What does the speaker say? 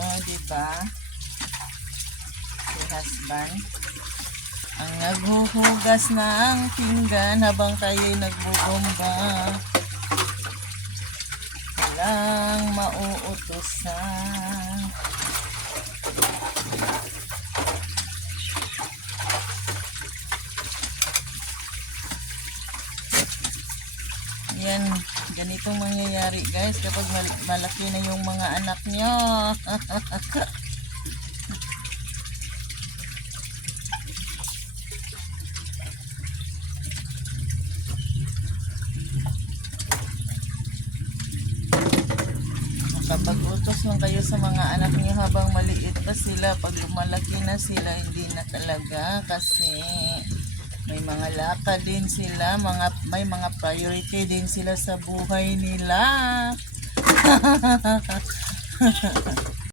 Oh, diba? Si husband. Ang naghuhugas ng pinggan habang tayo'y nagbubomba. Walang mauutusan. Yan, ganitong mangyayari guys kapag malaki na yung mga anak nyo. Makapag-utos lang kayo sa mga anak nyo habang maliit pa sila. Pag lumalaki na sila, hindi na talaga kasi may mga lakad din sila, may mga priority din sila sa buhay nila.